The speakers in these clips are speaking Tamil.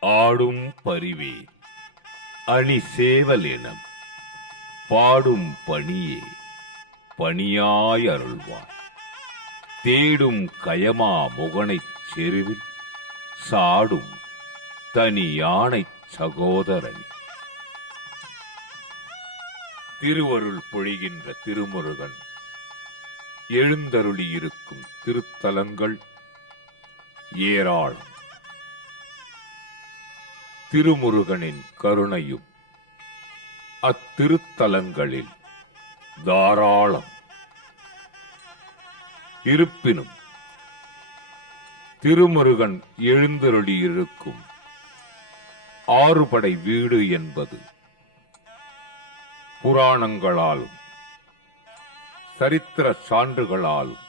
ஆடும் பரிவே அணி சேவலெனம் பாடும் பணியே பணியாய் அருள்வார். தேடும் கயமா முகனைச் செருவில் சாடும் தனி யானைச் சகோதரனி. திருவருள் பொழிகின்ற திருமுருகன் எழுந்தருளியிருக்கும் திருத்தலங்கள் ஏராளம். திருமுருகனின் கருணையும் அத்திருத்தலங்களில் தாராளம். இருப்பினும் திருமுருகன் எழுந்தருளியிருக்கும் ஆறுபடை வீடு என்பது புராணங்களாலும் சரித்திர சான்றுகளாலும்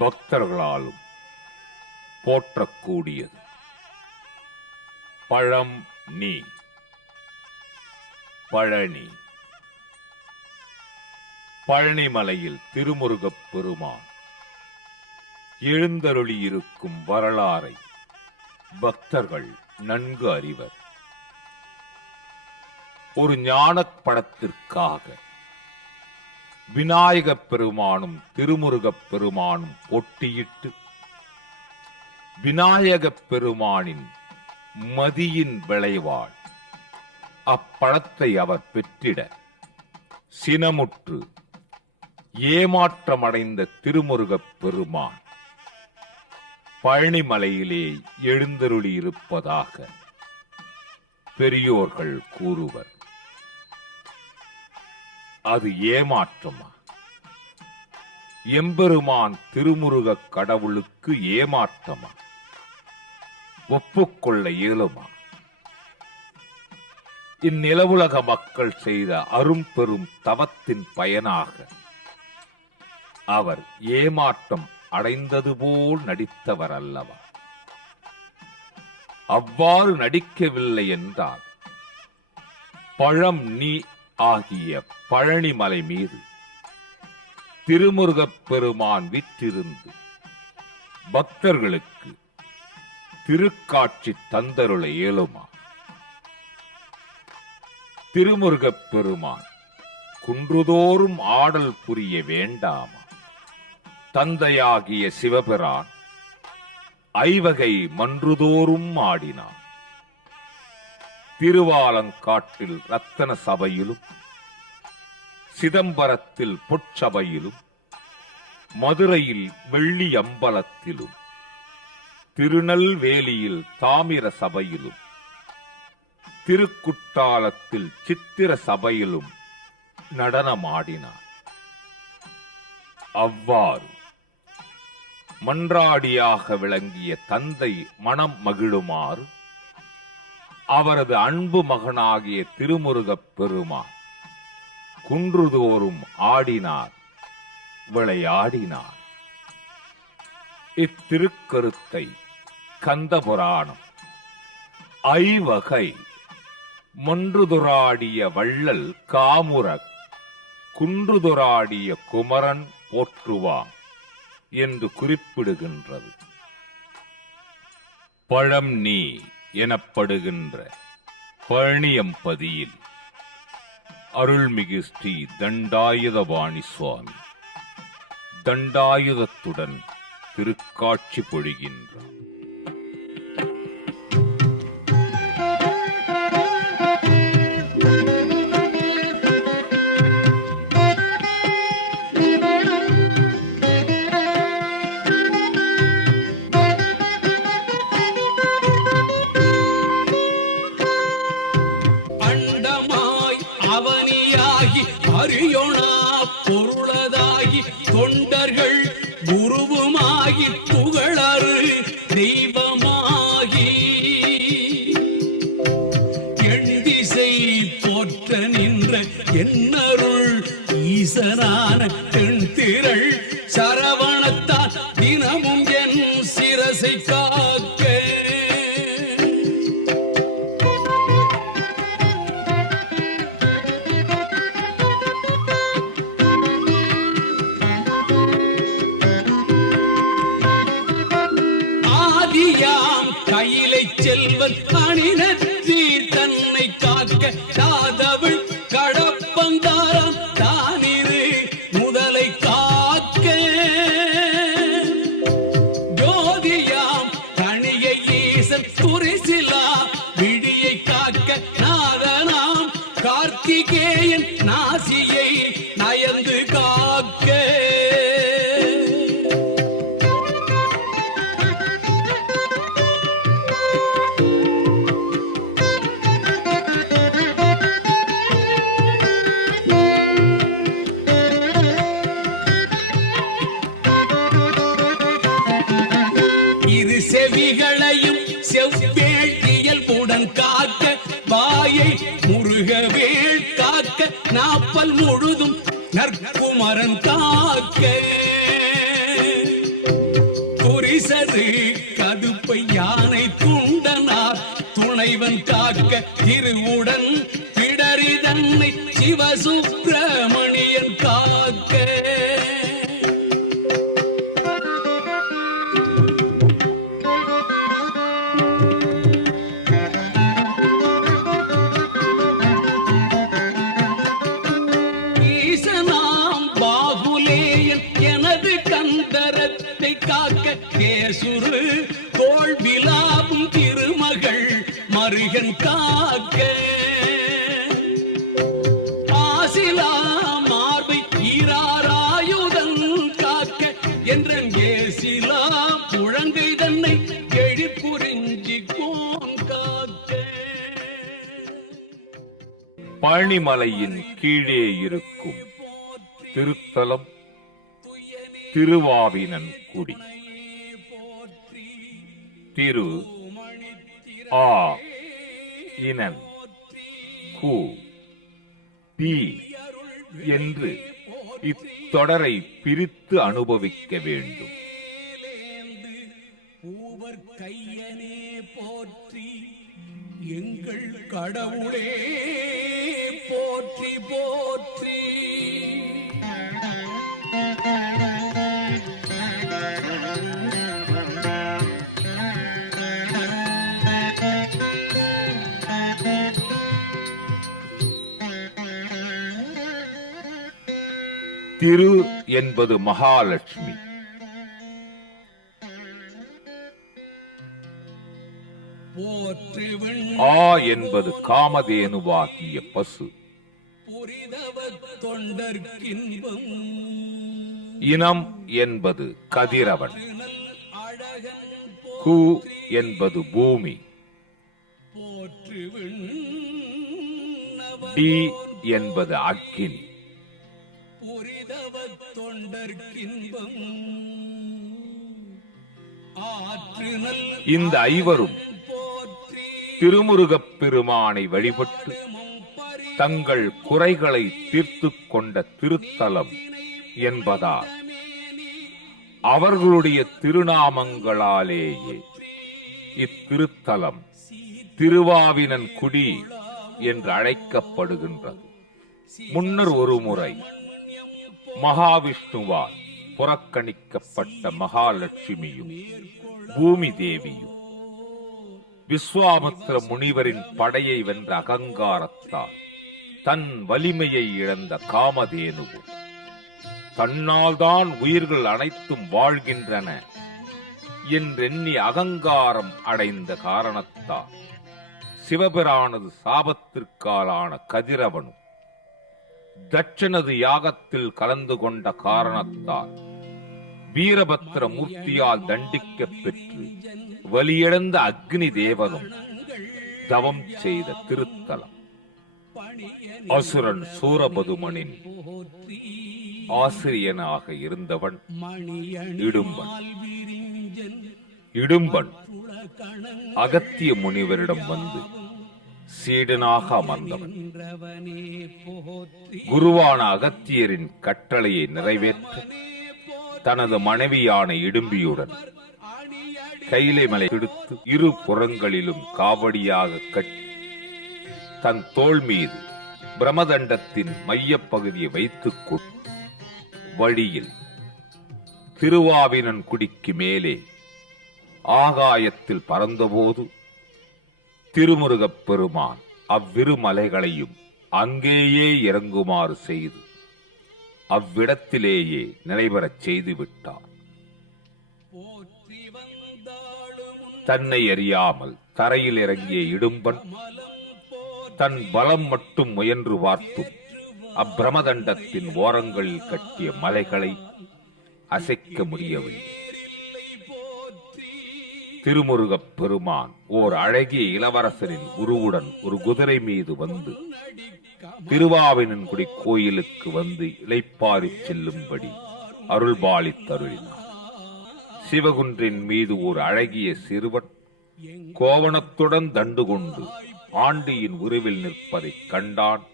பக்தர்களாலும் போற்றக்கூடியது. பழம் நீ பழனி. பழனிமலையில் திருமுருகப் பெருமான் எழுந்தருளியிருக்கும் வரலாறை பக்தர்கள் நன்கு அறிவர். ஒரு ஞானப் படத்திற்காக விநாயகப் பெருமானும் திருமுருகப் பெருமானும் போட்டியிட்டு விநாயகப் பெருமானின் மதியின் விளைவால் அப்பழத்தை அவர் பெற்றிட சினமுற்று ஏமாற்றமடைந்த திருமுருகப் பெருமான் பழனிமலையிலே எழுந்தருளியிருப்பதாக பெரியோர்கள் கூறுவர். அது ஏமாற்றமா? எம்பெருமான் திருமுருகக் கடவுளுக்கு ஏமாற்றமா? ஒப்புக்கொள்ள இயலுமா? இந்நிலவுலக மக்கள் செய்த அரும்பெரும் தவத்தின் பயனாக அவர் ஏமாற்றம் அடைந்தது போல் நடித்தவர் அல்லவா? அவ்வாறு நடிக்கவில்லை என்றால் பழம் நீ ஆகிய பழனிமலை மீது திருமுருகப் பெருமான் விற்றிருந்து பக்தர்களுக்கு திருக்காட்சி தந்தருள இயலுமா? திருமுருகப் பெருமான் குன்றுதோறும் ஆடல் புரிய வேண்டாமா? தந்தையாகிய சிவபிரான் ஐவகை மன்றுதோறும் ஆடினார். திருவாலங்காட்டில் ரத்தன சபையிலும் சிதம்பரத்தில் பொற்சபையிலும் மதுரையில் வெள்ளி அம்பலத்திலும் திருநெல்வேலியில் தாமிர சபையிலும் திருக்குட்டாலத்தில் சித்திர சபையிலும் நடனமாடினார். அவ்வாறு மன்றாடியாக விளங்கிய தந்தை மனம் மகிழுமாறு அவரது அன்பு மகனாகிய திருமுருகப் பெருமான் குன்றுதோறும் ஆடினார், விளையாடினார். இத்திருக்கருத்தை கந்தபுராணம் ஐவகை மன்றுதொராடிய வள்ளல் காமுரக் குன்றுதொராடிய குமரன் போற்றுவாம் என்று குறிப்பிடுகின்றது. பழம் நீ எனப்படுகின்ற பழனியம்பதியில் அருள்மிகு ஸ்ரீ தண்டாயுதபாணி சுவாமி தண்டாயுதத்துடன் திருக்காட்சி பொழிகின்றார். அரியோனா பொருளதாகி தொண்டர்கள் குருவுமாகி புகழறு தெய்வமாகி எண்திசை போற்ற நின்ற என்னருள் ஈசனான தென்திரள் சரவணத்தான் தினமும் என் சிரசை காக்க கையிலை செல்வன் அணிநற்றி தன்னை காக்க காதவள் கடப்பந்தாரம் தானிரு முதலை காக்க ஜோதியாம் தனியை ஈசன் துரிசிலா விழியை காக்க நாதனாம் கார்த்திகேயன் நாசியை நயந்து காக்க இரு செவிகளையும் செவ்வேள் இயல்புடன் காக்க வாயை முருகவேள் காக்க நாப்பல் முழுதும் நற்குமரன் காக்க துரிசரு கதுப்பை யானை துண்டனார் துணைவன் காக்க திருவுடன் பிடரி தன்னை சிவசுப்பிரமணியன் காக்க ஈசனாம் பாகுலேயன் எனது கந்தரத்தை காக்க கேசுரு தோல் விலாவும் திருமகள் மருகன் காக்க ஆசிலா மார்பை ஈராராயுதன் காக்க என்றன் ஏசிலா புழங்கை தன்னை எழிற்புரிஞ்சி கோன் காக்க பழனிமலையின் கீழே இருக்கும் திருத்தலம் திருவாவினன் குடி. திரு ஆ இனன் கு பி என்று இத்தொடரை பிரித்து அனுபவிக்க வேண்டும். பூவர் கையனே போற்றி எங்கள் கடவுளே போற்றி போற்றி. திரு என்பது மகாலட்சுமி. ஆ என்பது காமதேனுவாகிய பசு. இனம் என்பது கதிரவன். கு என்பது பூமி. டி என்பது அக்கினி. இந்த ஐவரும் திருமுருகப் பெருமானை வழிபட்டு தங்கள் குறைகளை தீர்த்துக் கொண்ட திருத்தலம் என்பதால் அவர்களுடைய திருநாமங்களாலேயே இத்திருத்தலம் திருவாவினன் குடி என்று அழைக்கப்படுகின்றது. முன்னர் ஒரு முறை மகாவிஷ்ணுவால் புறக்கணிக்கப்பட்ட மகாலட்சுமியும் பூமி தேவியும் விஸ்வாமித்திர முனிவரின் படையை வென்ற அகங்காரத்தால் தன் வலிமையை இழந்த காமதேனுவும் தன்னால் தான் உயிர்கள் அனைத்தும் வாழ்கின்றன என்றெண்ணி அகங்காரம் அடைந்த காரணத்தால் சிவபிரானது சாபத்திற்காலான கதிரவனும் தட்சனது யாகத்தில் கலந்து கொண்ட காரணத்தால் வீரபத்திர மூர்த்தியால் தண்டிக்கப் பெற்று வலியிழந்த அக்னி தேவனும் தவம் செய்த திருத்தலம். அசுரன் சூரபதுமனின் ஆசிரியனாக இருந்தவன் இடும்பன். இடும்பன் அகத்திய முனிவரிடம் வந்து சீடனாக அமர்ந்தவன். குருவான அகத்தியரின் கட்டளையை நிறைவேற்ற தனது மனைவியான இடும்பியுடன் கைலை மலை எடுத்து இரு புறங்களிலும் காவடியாக கட்டி தன் தோள் மீது பிரமதண்டத்தின் மையப்பகுதியை வைத்துக் கொண்டு வழியில் திருவாவினன் குடிக்கு மேலே ஆகாயத்தில் பறந்தபோது திருமுருகப் பெருமான் அவ்விரு மலைகளையும் அங்கேயே இறங்குமாறு செய்து அவ்விடத்திலேயே நிலைபெறச் செய்து விட்டார். போற்றி வந்தாளும் தன்னை அறியாமல் தரையில் இறங்கிய இடும்பன் தன் பலம் மட்டும் முயன்று பார்த்தும் அப்பிரமதண்டத்தின் ஓரங்களில் கட்டிய மலைகளை அசைக்க முடியவில்லை. திருமுருகப் பெருமான் ஓர் அழகிய இளவரசரின் உருவுடன் ஒரு குதிரை மீது வந்து திருவாவினன்குடி கோயிலுக்கு வந்து இளைப்பாறிச் செல்லும்படி அருள்பாலித்தருளினார். சிவகுன்றின் மீது ஒரு அழகிய சிறுவன் கோவணத்துடன் தண்டு கொண்டு ஆண்டியின் உருவில் நிற்பதைக் கண்டான்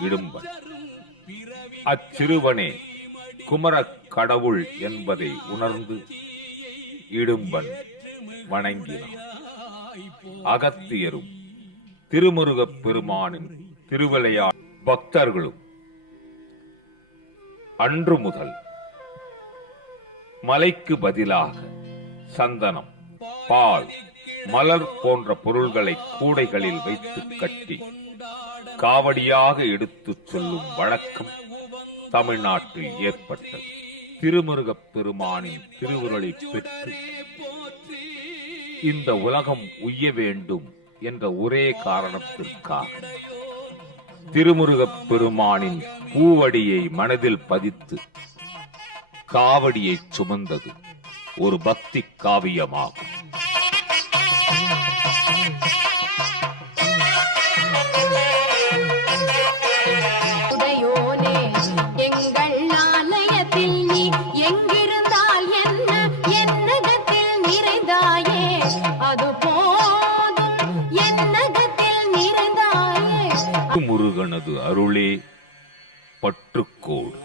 இடும்பன். அச்சிறுவனே குமரக் கடவுள் என்பதை உணர்ந்து இடும்பன் வணங்கினான். அகத்தியரும் திருமுருகப் பெருமானின் திருவிளையாட பக்தர்களும் அன்று முதல் மலைக்கு பதிலாக சந்தனம், பால், மலர் போன்ற பொருள்களை கூடைகளில் வைத்து கட்டி காவடியாக எடுத்துச் சொல்லும் வழக்கம் தமிழ்நாட்டில் ஏற்பட்டது. திருமுருகப் பெருமானின் திருவுருளை பெற்று இந்த உலகம் உய்ய வேண்டும் என்ற ஒரே காரணத்திற்காக திருமுருகப் பெருமானின் பூவடியை மனதில் பதித்து காவடியை சுமந்தது ஒரு பக்தி காவியமாகும். முருகனது அருளே பற்றுக்கோடு,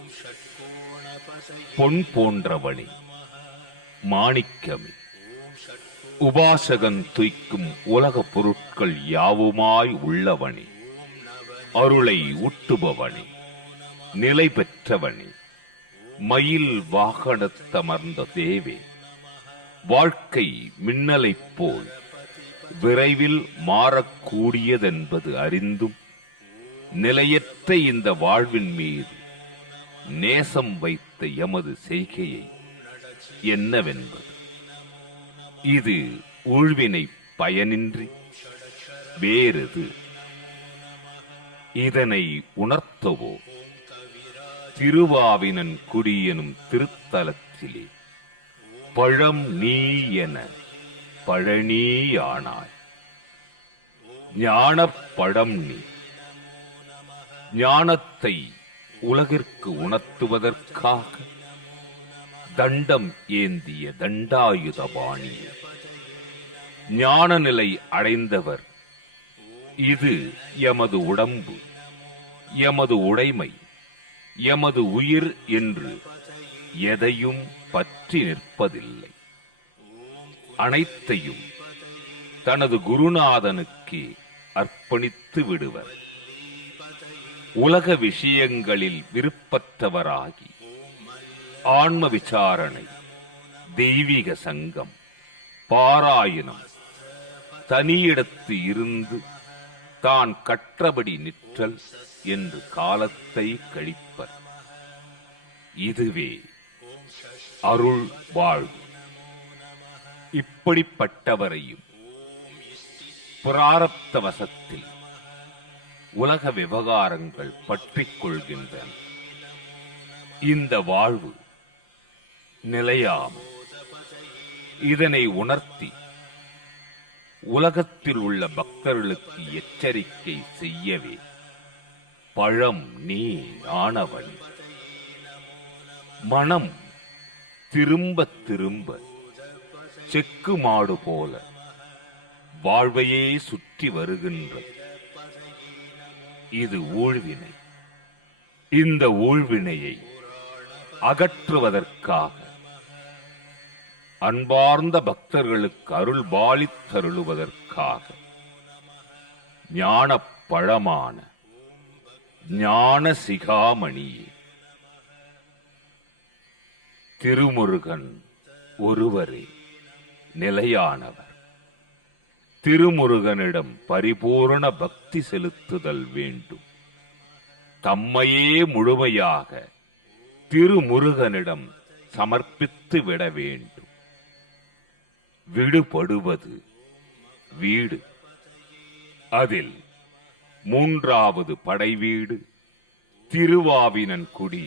பொன் போன்றவனே, மாணிக்கமே, உபாசகன் துய்க்கும் உலக பொருட்கள் யாவுமாய் உள்ளவனே, அருளை ஊட்டுபவனே, நிலை பெற்றவனே, மயில் வாகனத்தமர்ந்த தேவே, வாழ்க்கை மின்னலைப் போல் விரைவில் மாறக்கூடியதென்பது அறிந்தும் நிலையற்ற இந்த வாழ்வின் மீது நேசம் வைத்த எமது செய்கையை என்னவென்பது? இது ஊழ்வினை பயனின்றி வேறெது? இதனை உணர்த்தவோ திருவாவினன் குடியெனும் திருத்தலத்திலே பழம் நீ என பழனியானாய். ஞானப் பழம் நீ. ஞானத்தை உலகிற்கு உணர்த்துவதற்காக தண்டம் ஏந்திய தண்டாயுதபாணியே, ஞான நிலை அடைந்தவர். இது எமது உடம்பு, எமது உடைமை, எமது உயிர் என்று எதையும் பற்றி நிற்பதில்லை. அனைத்தையும் தனது குருநாதனுக்கு அர்ப்பணித்து விடுவர். உலக விஷயங்களில் விருப்பற்றவராகி ஆன்ம விசாரணை, தெய்வீக சங்கம், பாராயணம், தனியிடத்து இருந்து தான் கற்றபடி நிற்றல் என்று காலத்தை கழிப்பர். இதுவே அருள் வாழ்வு. இப்படிப்பட்டவரையும் பிராரப்த வசத்தில் உலக விவகாரங்கள் பற்றிக் கொள்கின்றன. இந்த வாழ்வு நிலையாமல் இதனை உணர்த்தி உலகத்தில் உள்ள பக்தர்களுக்கு எச்சரிக்கை செய்யவே பழம் நீ ஆனவன். மனம் திரும்ப திரும்ப செக்கு மாடு போல வாழ்வையே சுற்றி வருகின்றது. இது ஊழ்வினை. இந்த ஊழ்வினையை அகற்றுவதற்காக அன்பார்ந்த பக்தர்களுக்கு அருள் பாலித்தருளுவதற்காக ஞானப் பழமான ஞான சிகாமணியே திருமுருகன் ஒருவரே நிலையானவர். திருமுருகனிடம் பரிபூரண பக்தி செலுத்துதல் வேண்டும். தம்மையே முழுமையாக திருமுருகனிடம் சமர்ப்பித்து விட வேண்டும். விடுபடுவது வீடு. அதில் மூன்றாவது படைவீடு திருவாவினன்குடி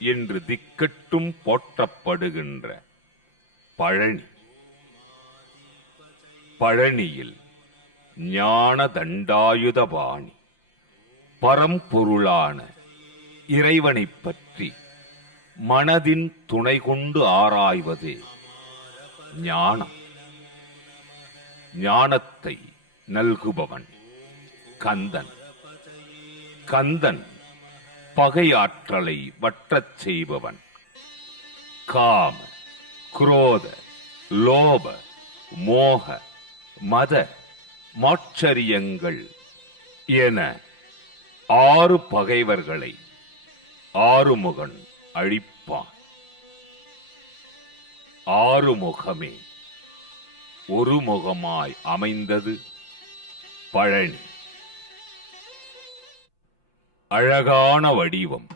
என்று திக்கட்டும் போற்றப்படுகின்ற பழனி. பழனியில் ஞான தண்டாயுதபாணி பரம்பொருளான இறைவனைப் பற்றி மனதின் துணை கொண்டு ஆராய்வதே ஞானம். ஞானத்தை நல்குபவன் கந்தன். கந்தன் பகையாற்றலை வற்றச் செய்பவன். காம, குரோத, லோப, மோக, மத, மாச்சரியங்கள் என 6 பகைவர்களை ஆறுமுகன் அழிப்பான். ஆறுமுகமே ஒரு முகமாய் அமைந்தது பழனி. அழகான வடிவம்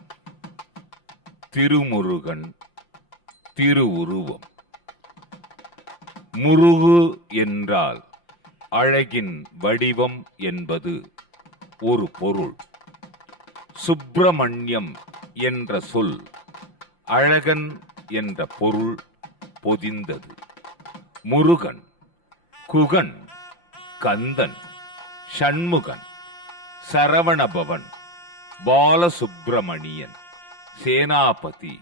திருமுருகன் திருவுருவம். முருகு என்றால் அழகின் வடிவம் என்பது ஒரு பொருள். சுப்பிரமணியம் என்ற சொல் அழகன் என்ற பொருள் பொதிந்தது. முருகன், குகன், கந்தன், ஷண்முகன், சரவணபவன், பாலசுப்பிரமணியன், சேனாபதி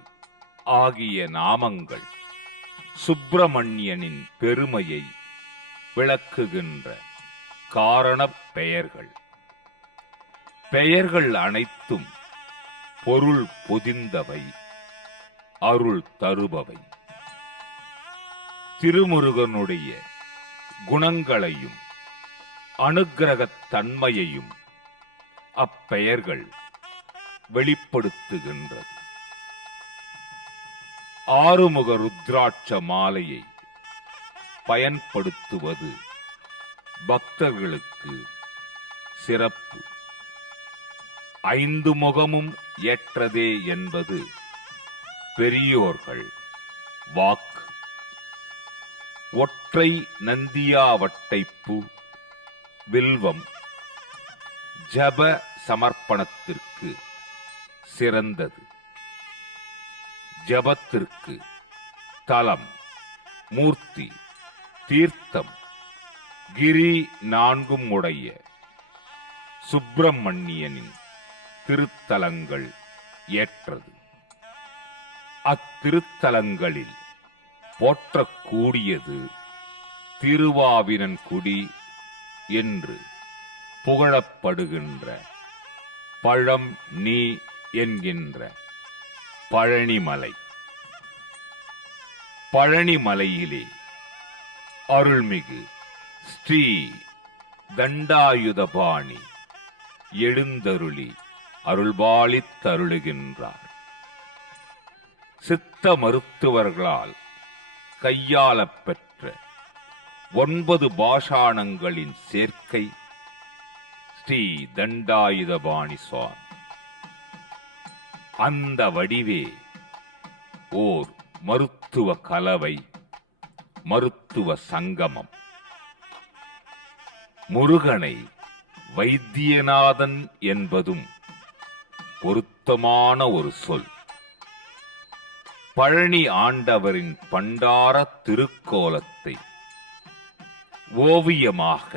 ஆகிய நாமங்கள் சுப்பிரமணியனின் பெருமையை விளக்குகின்ற காரணப் பெயர்கள். பெயர்கள் அனைத்தும் பொருள் பொதிந்தவை, அருள் தருபவை. திருமுருகனுடைய குணங்களையும் அனுக்கிரகத் தன்மையையும் அப்பெயர்கள் வெளிப்படுத்துகின்றது. ஆறுமுக ருத்ராட்ச மாலையை பயன்படுத்துவது பக்தர்களுக்கு சிறப்பு. 5 முகமும் ஏற்றதே என்பது பெரியோர்கள் வாக்கு. ஒற்றை நந்தியாவட்டைப்பூ, வில்வம் ஜப சமர்ப்பணத்திற்கு சிறந்தது. ஜபத்திற்கு தலம், மூர்த்தி, தீர்த்தம், கிரி 4 உடைய சுப்பிரமணியனின் திருத்தலங்கள் ஏற்றது. அத்திருத்தலங்களில் போற்றக்கூடியது திருவாவினன்குடி என்று புகழப்படுகின்ற பழம் நீ என்கின்ற பழனிமலை. பழனிமலையிலே அருள்மிகு ஸ்ரீ தண்டாயுதபாணி எழுந்தருளி அருள்பாலித்தருளுகின்றார். சித்த மருத்துவர்களால் கையாளப் பெற்ற 9 பாஷாணங்களின் சேர்க்கை ஸ்ரீ தண்டாயுதபாணி சுவாமி. அந்த வடிவே ஓர் மருத்துவ கலவை, மருத்துவ சங்கமம். முருகனை வைத்தியநாதன் என்பதும் பொருத்தமான ஒரு சொல். பழனி ஆண்டவரின் பண்டார திருக்கோலத்தை ஓவியமாக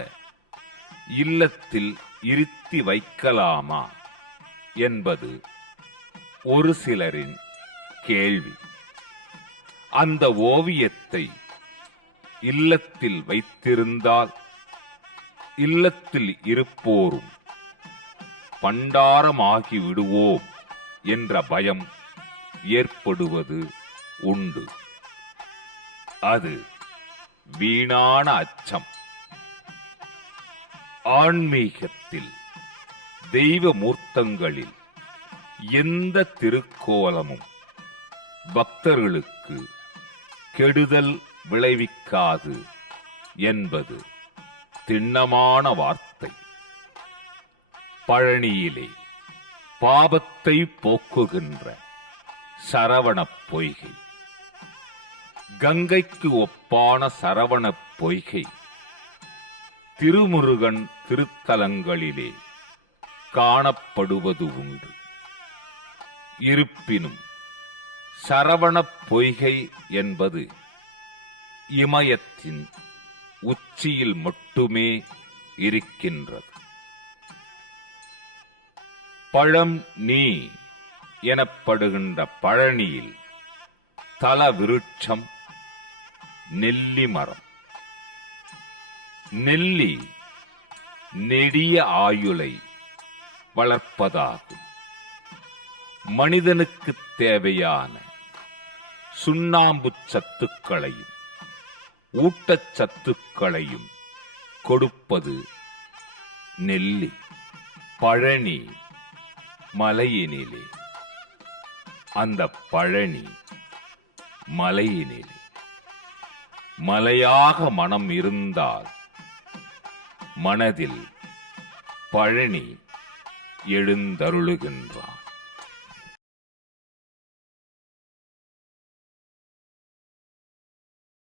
இல்லத்தில் இருத்தி வைக்கலாமா என்பது ஒரு சிலரின் கேள்வி. அந்த ஓவியத்தை இல்லத்தில் வைத்திருந்தால் இல்லத்தில் இருப்போரும் பண்டாரமாகி விடுவோம் என்ற பயம் ஏற்படுவது உண்டு. அது வீணான அச்சம். ஆன்மீகத்தில் தெய்வ மூர்த்தங்களில் எந்த திருக்கோலமும் பக்தர்களுக்கு கெடுதல் விளைவிக்காது என்பது திண்ணமான வார்த்தை. பழனியிலே பாபத்தை போக்குகின்ற சரவணப் பொய்கை, கங்கைக்கு ஒப்பான சரவணப் பொய்கை திருமுருகன் திருத்தலங்களிலே காணப்படுவது உண்டு. இருப்பினும் சரவணப் பொய்கை என்பது இமயத்தின் உச்சியில் மட்டுமே இருக்கின்றது. பழம் நீ எனப்படுகின்ற பழனியில் தல விருட்சம் நெல்லி மரம். நெல்லி நெடிய ஆயுளை வளர்ப்பதாகும். மனிதனுக்கு தேவையான சுண்ணாம்பு சத்துக்களையும் ஊட்டச்சத்துக்களையும் கொடுப்பது நெல்லி. பழனி மலையினிலே, அந்த பழனி மலையினிலே மலையாக மனம் இருந்தால் மனதில் பழனி எழுந்தருளுகின்றான்.